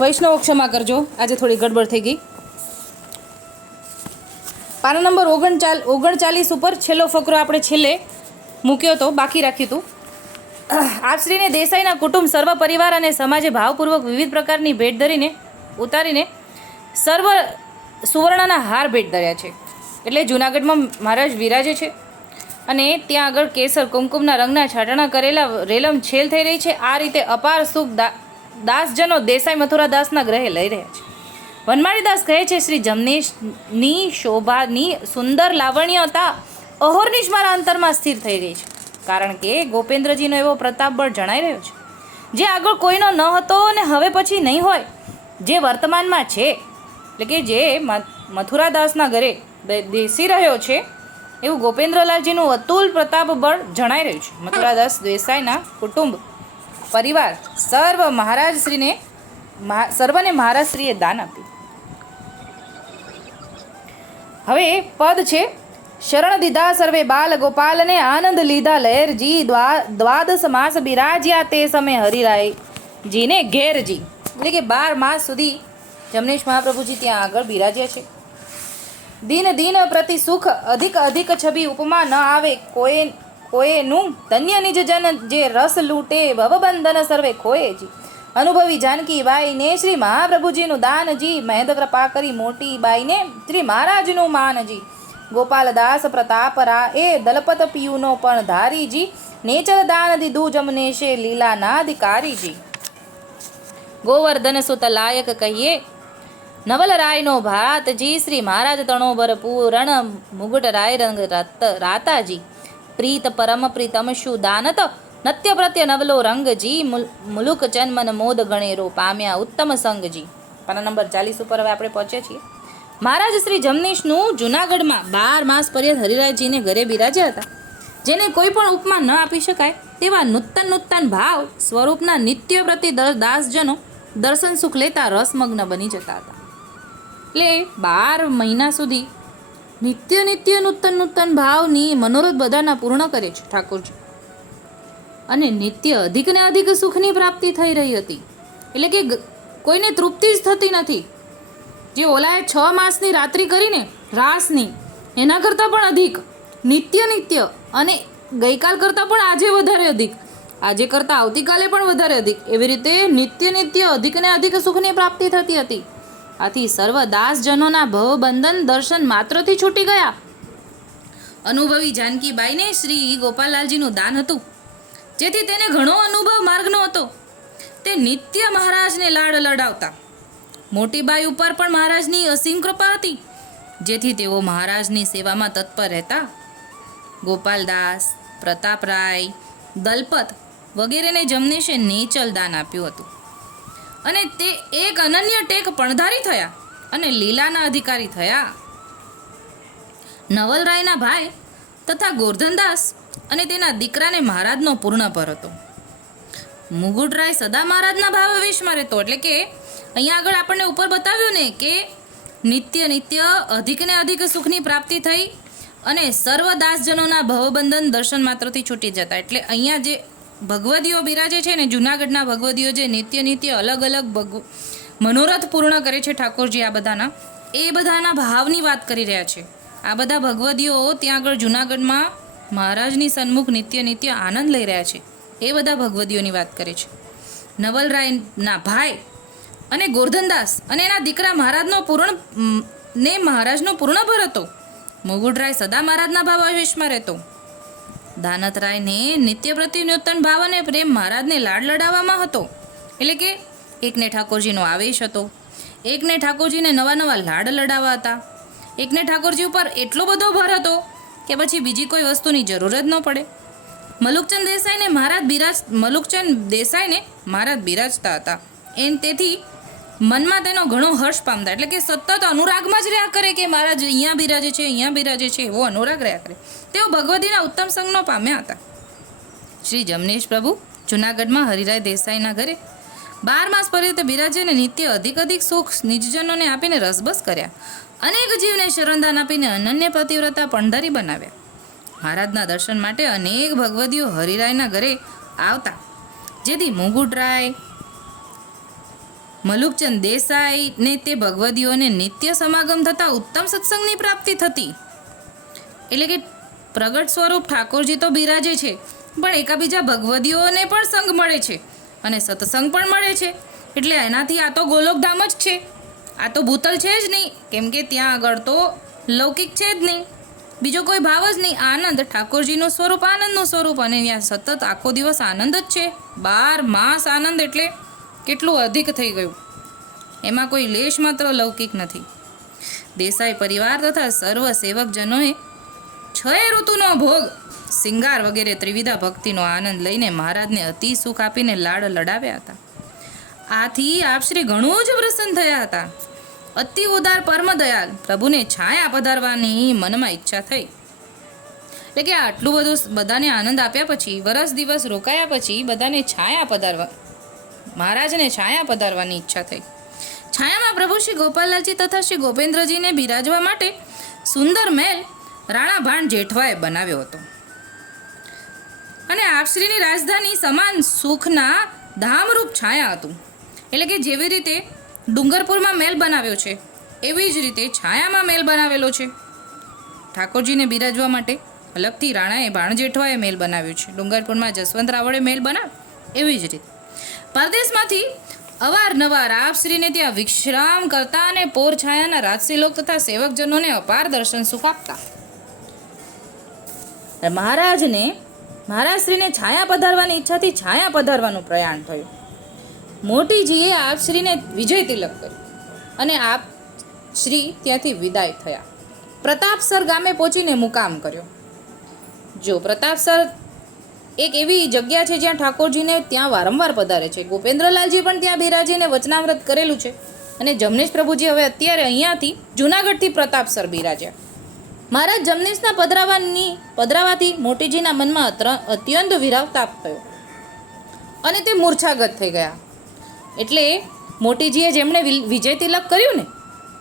વૈષ્ણવ ક્ષમા કરજો. આજે થોડી ગડબડ થઈ ગઈ. પાના નંબર ઓગણચાલ, ઓગણચાલીસ ઉપર છેલ્લો ફકરો આપણે છેલ્લે મૂક્યો હતો બાકી રાખ્યું હતું. આપશ્રીને દેસાઈના કુટુંબ, સર્વ પરિવાર અને સમાજે ભાવપૂર્વક વિવિધ પ્રકારની ભેટ ધરીને, ઉતારીને સર્વ સુવર્ણના હાર ભેટ ધર્યા છે. એટલે જૂનાગઢમાં મહારાજ વિરાજે છે અને ત્યાં આગળ કેસર, કુમકુમના રંગના છાટણા કરેલા રેલમ છેલ થઈ રહી છે. આ રીતે અપાર સુખ દાસજનો દેસાઈ મથુરા દાસના ગ્રહે લઈ રહ્યા છે. વનમાળીદાસ કહે છે, શ્રી જમનેશની શોભાની સુંદર લાવણ્યતા અહોરનિશ મારા અંતરમાં સ્થિર થઈ ગઈ છે. કારણ કે ગોપેન્દ્રજીનો એવો પ્રતાપ બળ જણાઈ રહ્યો છે. જે આગળ કોઈનો ન હતો અને હવે પછી નહીં હોય, જે વર્તમાનમાં છે, એટલે કે જે મથુરાદાસના ઘરે દેસી રહ્યો છે, એવું ગોપેન્દ્રલાલજીનું અતુલ પ્રતાપ બળ જણાઈ રહ્યું છે. મથુરાદાસ દેસાઈના કુટુંબ પરિવાર સર્વ મહારાજશ્રીને શ્રીને સર્વને મહારાજશ્રીએ દાન આપ્યું. હવે પદ છે, શરણ દીધા સર્વે બાલ ગોપાલને આનંદ લીધા લહેરજી, દ્વા- દ્વાદશ માસ બિરાજ્યા તે સમય હરિરાય જીને ઘેરજી. એટલે કે બાર માસ સુધી જમનેશ મહાપ્રભુજી ત્યાં આગળ બિરાજ્યા છે. દિન દિન પ્રતિ સુખ અધિક અધિક છબી ઉપમા ન આવે કોઈ કોઈનું ધન્ય નિજ જન જે રસ લૂટે ભવબંધન સર્વે ખોયેજી અનુભવી જાનકી બાઈને શ્રી મહાપ્રભુજીનું દાનજી મહેન્દ્ર કૃપા કરી મોટી બાઈને શ્રી મહારાજનું માનજી ગોપાલદાસ પ્રતાપરા એ દલપત પિયુનો પણ ધારીજી નેચર દાન દીધું જમનેશે લીલાનાધિકારીજી ગોવર્ધન સુત લાયક કહીએ નવલરાયનો ભાતજી શ્રી મહારાજ તણોબર પૂરણ મુગટરાય રંગ રત રાતાજી પ્રીત પરમ પ્રીતમ શું દાનત નત્ય પ્રત્ય નવલો રંગજી મુલ- મુલુક જન્મન મોદ ગણેરો પામ્યા ઉત્તમ સંગજી પાના નંબર ચાલીસ ઉપર હવે આપણે પહોંચ્યા છીએ. મહારાજ શ્રી જમનીશનું જુનાગઢમાં બાર માસ પર્યંત હરિરાજજીને ઘરે બિરાજ્યા હતા. જેને કોઈ પણ ઉપમા ન આપી શકાય, તેવા નૂતન નૂતન ભાવ સ્વરૂપના નિત્ય પ્રતિ દાસજનો દર્શન સુખ લેતા રસમગ્ન બની જતા હતા. એટલે બાર મહિના સુધી નિત્ય નિત્ય નૂતન નૂતન ભાવની મનોરથ બધાના પૂર્ણ કરે છે ઠાકોરજી. અને નિત્ય અધિક ને અધિક સુખની પ્રાપ્તિ થઈ રહી હતી. એટલે કે કોઈને તૃપ્તિ જ થતી નથી. જે ઓલાએ છ માસની રાત્રિ કરીને રાસની, એના કરતાં પણ અધિક, નિત્ય નિત્ય અને ગઈકાલ કરતાં પણ આજે વધારે અધિક, આજે કરતાં આવતીકાલે પણ વધારે અધિક, એવી રીતે નિત્ય નિત્ય અધિક ને અધિક સુખની પ્રાપ્તિ થતી હતી. આથી સર્વ દાસજનોના ભવબંધન દર્શન માત્રથી છૂટી ગયા. અનુભવી જાનકીબાઈને શ્રી ગોપાલલાલજીનું દાન હતું, જેથી તેને ઘણો અનુભવ માર્ગનો હતો. તે નિત્ય મહારાજને લાડ લડાવતા. મોટીબાઈ ઉપર પણ મહારાજની અસીમ કૃપા હતી, જેથી તેઓ મહારાજની સેવામાં તત્પર રહેતા. ગોપાલદાસ, પ્રતાપરાય, દલપત વગેરેને જમનેશે નેચલ દાન આપ્યું હતું. અને તે એક અનન્ય ટેક પણધારી થયા અને લીલાના અધિકારી થયા. નવલરાયના ભાઈ તથા ગોરધનદાસ અને તેના દીકરાને મહારાજનો પૂર્ણ પર હતો. મુગુટરાય સદા મહારાજના ભાવાવેશમાં રહેતો એટલે કે અહીંયા આગળ આપણને ઉપર બતાવ્યું ને કે નિત્ય નિત્ય અધિક ને અધિક સુખની પ્રાપ્તિ થઈ અને સર્વ દાસજનોના ભવબંધન દર્શન માત્રથી છૂટી જતા. એટલે અહીંયા જે ભગવદીઓ બિરાજે છે ને જુનાગઢના ભગવદીઓ જે નિત્ય નિત્ય અલગ અલગ ભગવ મનોરથ પૂર્ણ કરે છે ઠાકોરજી આ બધાના, એ બધાના ભાવની વાત કરી રહ્યા છે. આ બધા ભગવદીઓ ત્યાં આગળ જુનાગઢમાં મહારાજની સન્મુખ નિત્ય નિત્ય આનંદ લઈ રહ્યા છે. એ બધા ભગવદીઓની વાત કરે છે. નવલરાયના ભાઈ અને ગોરધનદાસ અને એના દીકરા મહારાજનો પૂર્ણ ને મહારાજનો પૂર્ણભર હતો. મોગુડરાય સદા મહારાજના ભાવાવેશમાં રહેતો. દાનતરાયને નિત્ય પ્રતિ ભાવ અને પ્રેમ મહારાજને લાડ લડાવવામાં હતો. એટલે કે એકને ઠાકોરજીનો આવેશ હતો. એકને ઠાકોરજીને નવા નવા લાડ લડાવવા હતા. એકને ઠાકોરજી ઉપર એટલો બધો ભર હતો કે પછી બીજી કોઈ વસ્તુની જરૂર જ ન પડે. મલુકચંદ દેસાઈને મહારાજ બિરાજ, મલુકચંદ દેસાઈને મહારાજ બિરાજતા હતા. એન તેથી મનમાં તેનો ઘણો હર્ષ પામતા. એટલે કે સતત અનુરાગમાં જ રહ્યા કરે કે મારા જ અહીંયા બિરાજે છે, અહીંયા બિરાજે છે, એવો અનુરાગ રહ્યા કરે. તેઓ ભગવતીના ઉત્તમ સંગનો પામ્યા હતા. શ્રી જમનેશ પ્રભુ જુનાગઢમાં હરિરાય દેસાઈના ઘરે બાર માસ પર્યંત બિરાજેને નિત્ય અધિક અધિક સુખ નિજજનોને આપીને રસબસ કર્યા. અનેક જીવને શરણદાન આપીને અનન્ય પતિવ્રતા પણધારી બનાવ્યા. મહારાજના દર્શન માટે અનેક ભગવદીઓ હરિરાયના ઘરે આવતા. જેથી મુગુટરાય મલુકચંદ દેસાઈને તે ભગવદીઓને નિત્ય સમાગમ થતાં ઉત્તમ સત્સંગની પ્રાપ્તિ થતી. એટલે કે પ્રગટ સ્વરૂપ ઠાકોરજી તો બિરાજે છે, પણ એકાબીજા ભગવદીઓને પણ સંગ મળે છે અને સત્સંગ પણ મળે છે. એટલે એનાથી આ તો ગોલોકધામ જ છે. આ તો ભૂતલ છે જ નહીં, કેમ કે ત્યાં આગળ તો લૌકિક છે જ નહીં. બીજો કોઈ ભાવ જ નહીં, આનંદ ઠાકોરજીનું સ્વરૂપ આનંદનું સ્વરૂપ અને ત્યાં સતત આખો દિવસ આનંદ જ છે. બાર માસ આનંદ એટલે કેટલું અધિક થઈ ગયું? એમાં કોઈ લેશ માત્ર લૌકિક નથી. દેસાઈ પરિવાર તથા સર્વ સેવકજનોએ છ ઋતુનો ભોગ સિંગાર વગેરે ત્રિવિધા ભક્તિનો આનંદ લઈને મહારાજને અતિ સુખ આપીને લાડ લડાવ્યા હતા. આથી આપ શ્રી ઘણું જ પ્રસન્ન થયા હતા. અતિ ઉદાર પરમ દયાલ પ્રભુને છાયા પધારવાની મનમાં ઈચ્છા થઈ. એટલે કે આટલું બધું બધાને આનંદ આપ્યા પછી, વરસ દિવસ રોકાયા પછી બધાને છાયા પધારવા મહારાજને છાયા પધારવાની ઈચ્છા થઈ. છાયામાં પ્રભુ શ્રી ગોપાલલાલજી તથા શ્રી ગોપેન્દ્રજીને બિરાજવા માટે સુંદર મહેલ રાણા ભાણ જેઠવાએ બનાવ્યો હતો. અને આપશ્રીની રાજધાની સમાન સુખના ધામરૂપ છાયા હતું. એટલે કે જેવી રીતે ડુંગરપુરમાં મહેલ બનાવ્યો છે, એવી જ રીતે છાયામાં મહેલ બનાવેલો છે. ઠાકોરજીને બિરાજવા માટે અલગથી રાણાએ ભાણ જેઠવાએ મહેલ બનાવ્યો છે. ડુંગરપુરમાં જસવંત રાવળે મેલ બનાવ, એવી જ રીતે. પરદેશમાંથી અવારનવાર આપશ્રીને ત્યાં વિશ્રામ કરતા અને પોર છાયાના રાજસીલોક તથા સેવકજનોને અપાર દર્શન સુખ આપતા. મહારાજને, મહારાજશ્રીને છાયા પધારવાની ઈચ્છાથી છાયા પધારવાનું પ્રયાણ થયું. મોટીજીએ આપશ્રીને વિજય તિલક કર્યું અને આપ શ્રી ત્યાંથી વિદાય થયા. પ્રતાપસર ગામે પહોંચીને મુકામ કર્યો. જો પ્રતાપસર એક એવી જગ્યા છે જ્યાં ઠાકોરજીને ત્યાં વારંવાર પધારે છે. ગોપેન્દ્રલાલજી પણ ત્યાં બિરાજીને વચનાવ્રત કરેલું છે. અને જમનેશ પ્રભુજી હવે અત્યારે અહીંયાથી જુનાગઢથી પ્રતાપસર બિરાજ્યા. મહારાજ જમનેશના પધરાવાની, પધરાવાથી મોટીજીના મનમાં અત્યંત વિરાવતાપ થયો. અને તે મૂર્છાગત થઈ ગયા. એટલે મોટીજીએ જેમણે વિજય તિલક કર્યું ને,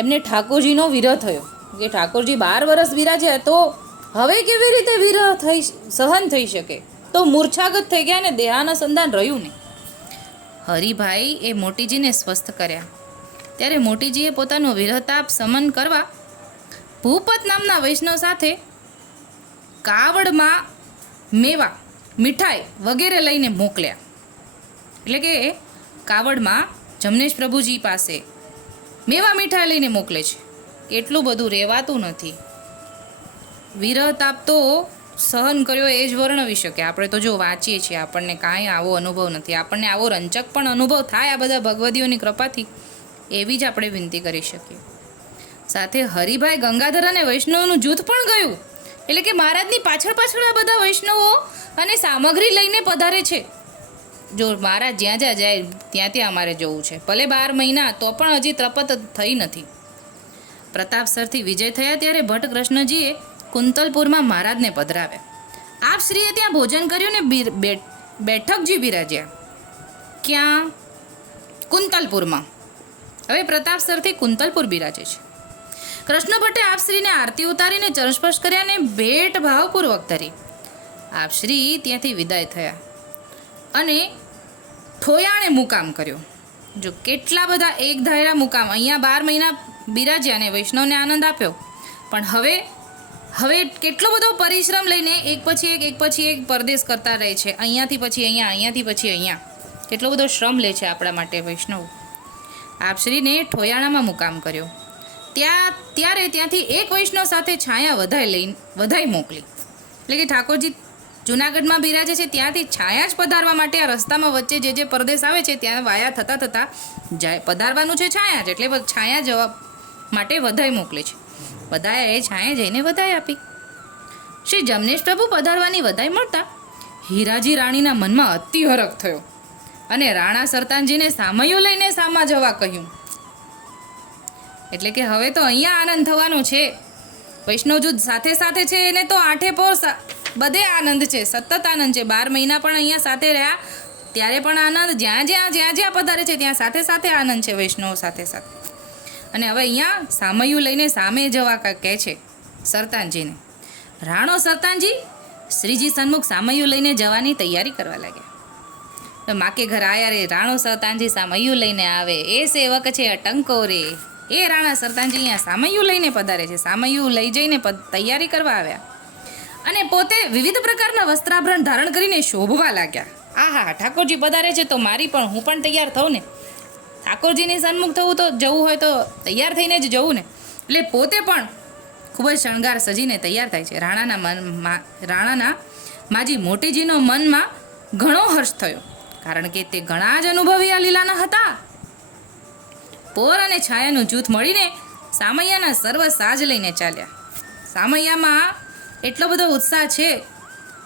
એમને ઠાકોરજીનો વિરહ થયો. કે ઠાકોરજી બાર વર્ષ બિરાજ્યા તો હવે કેવી રીતે વિરહ થઈ, સહન થઈ શકે? તો મૂર્છાગત થઈ ગયા ને દેહાનુસંધાન રહ્યું ને હરિભાઈ એ મોટીજીને સ્વસ્થ કર્યા. ત્યારે મોટીજીએ પોતાનો વિરહતાપ સમન કરવા ભૂપત નામના વૈષ્ણવ સાથે કાવડમાં મેવા, મીઠાઈ વગેરે લઈને મોકલ્યા. એટલે કે કાવડમાં જમનેશ પ્રભુજી પાસે મેવા, મીઠાઈ લઈને મોકલે છે. એટલું બધું રહેવાતું નથી. વિરહતાપ તો સહન કર્યો એ જ વર્ણવી શકે. આપણે તો જો વાંચીએ છીએ, આપણને કાંઈ આવો અનુભવ નથી. આપણને આવો રંચક પણ અનુભવ થાય આ બધા ભગવદીઓની કૃપાથી, એવી જ આપણે વિનંતી કરી શકીએ. સાથે હરિભાઈ ગંગાધર અને વૈષ્ણવનું જૂથ પણ ગયું. એટલે કે મહારાજની પાછળ પાછળ આ બધા વૈષ્ણવો અને સામગ્રી લઈને પધારે છે. જો મહારાજ જ્યાં જ્યાં જાય, ત્યાં ત્યાં અમારે જવું છે. ભલે બાર મહિના, તો પણ હજી ત્રપત થઈ નથી. પ્રતાપસરથી વિજય થયા ત્યારે ભટ્ટ કૃષ્ણજીએ કુંતલપુરમાં મહારાજને પધરાવ્યા આપ શ્રીએ ત્યાં ભોજન કર્યું ને બેઠકજી બિરાજ્યા ક્યાં? કુંતલપુરમાં. હવે પ્રતાપસરથી કુંતલપુર બિરાજે છે. કૃષ્ણ ભટ્ટે આપશ્રીને આરતી ઉતારીને ચરણસ્પર્શ કર્યા અને ભેટ ભાવપૂર્વક ધરી. આપશ્રી ત્યાંથી વિદાય થયા. અને ઠોયાણે મુકામ કર્યો. જો કેટલા બધા એક ધાયરા મુકામ અહીંયા બાર મહિના બિરાજ્યા અને વૈષ્ણવને આનંદ આપ્યો. પણ હવે હવે કેટલો બધો પરિશ્રમ લઈને એક પછી એક એક પછી એક પરદેશ કરતા રહે છે. અહીંયાથી પછી અહીંયા, અહીંયાથી પછી અહીંયા. કેટલો બધો શ્રમ લે છે આપણા માટે વૈષ્ણવ. આપશ્રીને ઠોયાણામાં મુકામ કર્યો. ત્યાં, ત્યારે ત્યાંથી એક વૈષ્ણવ સાથે છાયા વધાઈ લઈને વધાઈ મોકલી. એટલે કે ઠાકોરજી જુનાગઢમાં બિરાજે છે, ત્યાંથી છાયા જ પધારવા માટે આ રસ્તામાં વચ્ચે જે જે પરદેશ આવે છે, ત્યાં વાયા થતાં થતાં જાય, પધારવાનું છે છાયા જ, એટલે છાયા જવા માટે વધાઈ મોકલે છે. બધાએ છાંએ જઈને વધાઈ આપી. શ્રી જમનેશ પ્રભુ પધારવાની વધાઈ મળતા હીરાજી રાણીના મનમાં અતિ હરખ થયો અને રાણા સરતાનજીને સામયું લઈને સામા જવા કહ્યું. એટલે કે હવે તો અહીંયા આનંદ થવાનો છે. વૈષ્ણવ જૂથ સાથે સાથે છે એને તો આઠે પોર બધે આનંદ છે, સતત આનંદ છે. બાર મહિના પણ અહીંયા સાથે રહ્યા, ત્યારે પણ આનંદ જ્યાં જ્યાં જ્યાં જ્યાં પધારે છે, ત્યાં સાથે સાથે આનંદ છે વૈષ્ણવ સાથે સાથે. અને હવે અહીંયા સામયું લઈને સામે જવા કહે છે સરતાનજીને. રાણો સરતાનજી, શ્રીજી સન્મુખ સામયું લઈને જવાની તૈયારી કરવા લાગ્યા. માકે ઘર આયા રે, રાણો સરતાનજી સામયું લઈને આવે. એ સેવક છે અટંકો રે એ રાણા સરતાનજી અહીંયા સામયું લઈને પધારે છે. સામયું લઈ જઈને તૈયારી કરવા આવ્યા. અને પોતે વિવિધ પ્રકારના વસ્ત્રાભરણ ધારણ કરીને શોભવા લાગ્યા. આહા, ઠાકોરજી પધારે છે તો મારી પણ, હું પણ તૈયાર થઉં ને. ઠાકોરજીની સન્મુખ થવું તો જવું હોય તો તૈયાર થઈને જ જવું ને. એટલે પોતે પણ ખૂબ જ શણગાર સજીને તૈયાર થાય છે. રાણાના મનમાં રાણાના માજી મોટીજીનો મનમાં ઘણો હર્ષ થયો. કારણ કે તે ઘણા જ અનુભવી આ લીલાના હતા. પોર અને છાયાનું જૂથ મળીને સામૈયાના સર્વ સાજ લઈને ચાલ્યા. સામૈયામાં એટલો બધો ઉત્સાહ છે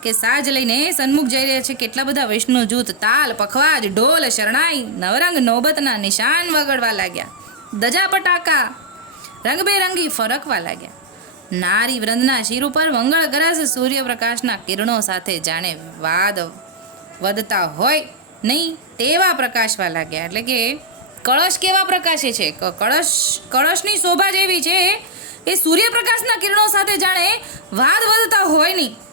કે સાજ લઈને સન્મુખ જઈ રહ્યા છે કેટલા બધા વૈષ્ણવ જૂથ, તાલ, પખવાજ, ઢોલ, શરણાઈ, નવરંગ, નોબતના નિશાન વગડવા લાગ્યા. દજા પટાકા, રંગબેરંગી ફરકવા લાગ્યા. નારી વ્રંદના શિર ઉપર મંગળ ગરજ સૂર્યપ્રકાશના કિરણો સાથે જાણે વાદ વધતા હોય નહીં તેવા પ્રકાશવા લાગ્યા. એટલે કે કળશ કેવા પ્રકાશે છે? કળશ, કળશની શોભા જેવી છે. એ સૂર્યપ્રકાશના કિરણો સાથે જાણે વાદ વધતા હોય નહીં.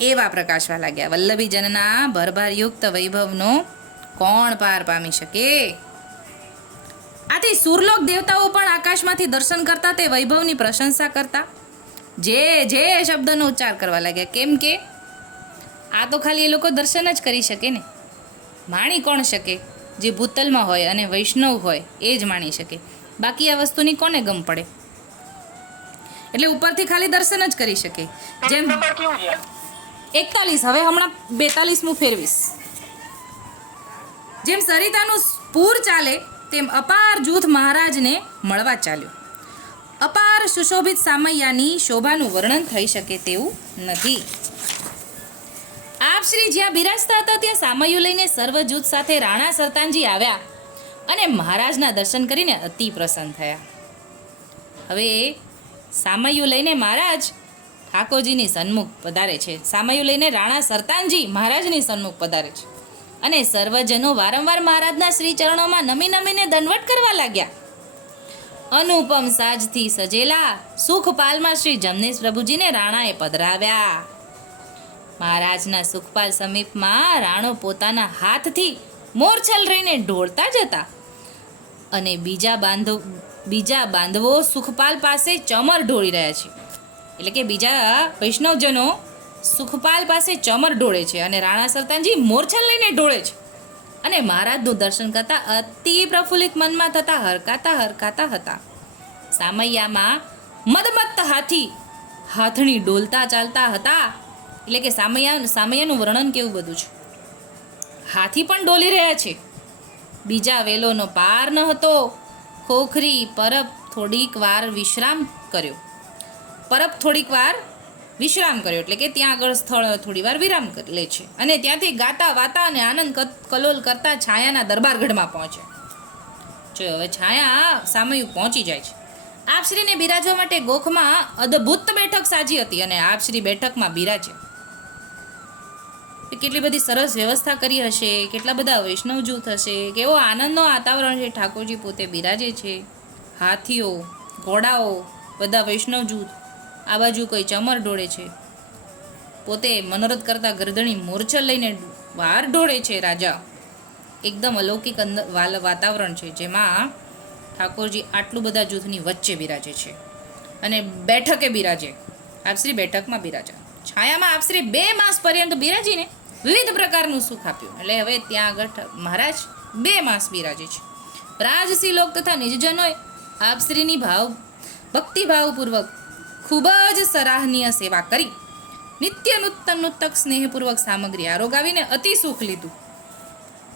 એવા પ્રકાશવા લાગ્યા. વલ્લભીજનના ભરભારયુક્ત વૈભવનો કોણ પાર પામી શકે? આથી સુરલોક દેવતાઓ પણ આકાશમાંથી દર્શન કરતા તે વૈભવની પ્રશંસા કરતા. જે જે શબ્દનો ઉચ્ચાર કરવા લાગ્યા. કેમ કે આ તો ખાલી એ લોકો દર્શન જ કરી શકે ને. માણી કોણ શકે? જે ભૂતલમાં હોય અને વૈષ્ણવ હોય એ જ માણી શકે. બાકી આ વસ્તુની કોને ગમ પડે? એટલે ઉપરથી ખાલી દર્શન જ કરી શકે. જેમ કેવું છે? એકતાલીસ, હવે હમણાં બેતાલીસમું ફેરવીશ. જેમ સરિતાનું પૂર ચાલે, તેમ અપાર જૂથ મહારાજને મળવા ચાલ્યો. અપાર સુશોભિત સામૈયાની શોભાનું વર્ણન થઈ શકે તેવું નથી. આપ શ્રી જ્યાં બિરાજતા હતા, ત્યાં સામૈયું લઈને સર્વ જૂથ સાથે રાણા સરતાનજી આવ્યા અને મહારાજના દર્શન કરીને અતિ પ્રસન્ન થયા. હવે સામૈયું લઈને મહારાજ ઠાકોરજીની સન્મુખ પધારે છે. સામૈયું લઈને રાણા સરતાનજી મહારાજની સન્મુખ પધારે છે. અને સર્વજનો વારંવાર મહારાજના શ્રી ચરણોમાં નમી નમીને દંડવટ કરવા લાગ્યા. અનુપમ સાજથી સજેલા સુખપાલમાં શ્રી જમનેશ પ્રભુજીને રાણાએ પધરાવ્યા. મહારાજના સુખપાલ સમીપમાં રાણો પોતાના હાથથી મોરછલ રહીને ઢોળતા જ હતા અને બીજા બાંધવ બીજા બાંધવો સુખપાલ પાસે ચમર ઢોળી રહ્યા છે. એટલે કે બીજા વૈષ્ણવજનો સુખપાલ પાસે ચમર ઢોળે છે અને રાણા સરતાનજી મોરછલ લઈને ઢોળે છે. અને મહારાજનું દર્શન કરતાં અતિ પ્રફુલ્લિત મનમાં થતા હરકાતા હરકાતા હતા. સામૈયામાં મદમત્ત હાથી હાથણી ડોલતા ચાલતા હતા. એટલે કે સામૈયા, સામૈયાનું વર્ણન કેવું બધું છે? હાથી પણ ડોલી રહ્યા છે. બીજા વેલોનો પાર ન હતો. ખોખરી, પરબ થોડીક વાર વિશ્રામ કર્યો. પરબ થોડીક વાર વિશ્રામ કર્યો. એટલે કે ત્યાં આગળ સ્થળ થોડી વાર વિરામ લે છે. અને ત્યાંથી ગાતા, વાતા અને આનંદ કલોલ કરતા છાયાના દરબારગઢમાં પહોંચે. જો હવે છાયા સામયું પહોંચી જાય છે. આપશ્રીને બિરાજવા માટે ગોખમાં અદ્ભુત બેઠક સાજી હતી અને આપશ્રી બેઠકમાં બિરાજે. કેટલી બધી સરસ વ્યવસ્થા કરી હશે, કેટલા બધા વૈષ્ણવ જૂથ હશે કેવો આનંદનો વાતાવરણ છે, ઠાકોરજી પોતે બિરાજે છે. હાથીઓ, ઘોડાઓ, બધા વૈષ્ણવ જૂથ આ બાજુ કોઈ ચમર ઢોળે છે. પોતે મનોરથ કરતા ગરદણી મોરચલ લઈને વાર ઢોળે છે રાજા. એકદમ અલૌકિક અંદર વાતાવરણ છે, જેમાં ઠાકોરજી આટલું બધા જૂથની વચ્ચે બિરાજે છે. અને બેઠકે બિરાજે. આપશ્રી બેઠકમાં બિરાજા. છાયામાં આપશ્રી બે માસ પર્યંત બિરાજીને વિવિધ પ્રકારનું સુખ આપ્યું. એટલે હવે ત્યાં આગળ મહારાજ બે માસ બિરાજે છે. રાજસી લોક તથા નિજજનોએ આપશ્રીની ભાવ, ભક્તિભાવપૂર્વક ખૂબ જ સરાહનીય સેવા કરી. નિત્ય નૂતન નૂતક સ્નેહપૂર્વક સામગ્રી આરોગાવીને અતિ સુખ લીધું.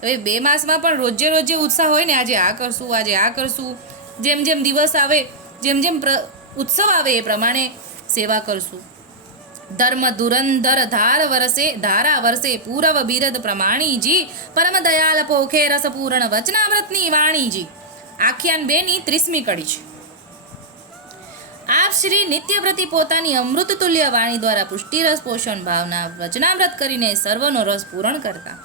હવે બે માસમાં પણ રોજે રોજે ઉત્સાહ હોય ને, આજે આ કરશું, આજે આ કરશું, જેમ જેમ દિવસ આવે, જેમ જેમ ઉત્સવ આવે એ પ્રમાણે સેવા કરશું. ધર્મ ધુરંધર ધાર વરસે, ધારા વર્ષે પૂરવ બિરદ પ્રમાણીજી, પરમ દયાલ પોખે રસ પૂરણ વચનામૃતની વાણીજી. આખ્યાન બેની ત્રીસમી કડી છે. આપ શ્રી નિત્યવ્રતિ પોતાની અમૃત તુલ્ય વાણી દ્વારા પુષ્ટિરસ પોષણ ભાવના વચનામૃત કરીને સર્વનો રસ પૂરણ કરતા.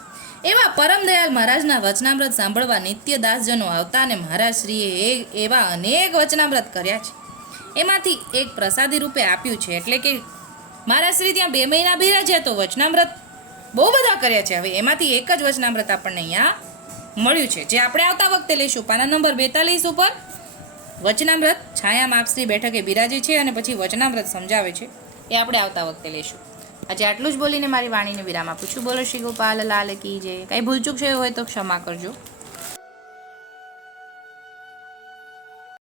એવા પરમ દયાલ મહારાજના વચનામૃત સાંભળવા નિત્ય દાસજનો આવતા અને મહારાજ શ્રીએ એવા અનેક વચનામૃત કર્યા છે. એમાંથી એક પ્રસાદી રૂપે આપ્યું છે એટલે કે મહારાજ શ્રી ત્યાં બે મહિના બિરાજ્યા તો વચનામૃત બહુ બધા કર્યા છે. હવે એમાંથી એક જ વચનામૃત આપણને અહીંયા મળ્યું છે. જે આપણે આવતા વખતે લઈશું. પાના નંબર બેતાલીસ ઉપર વચનામૃત છાયા માપશ્રી બેઠકે બિરાજે છે અને પછી વચનામૃત સમજાવે છે. એ આપણે આવતા વખતે લઈશું આજે આટલું જ બોલીને મારી વાણીને વિરામ આપું છું. બોલો શ્રી ગોપાલ, લાલ કી જે કાંઈ ભૂલચૂક છે હોય તો ક્ષમા કરજો.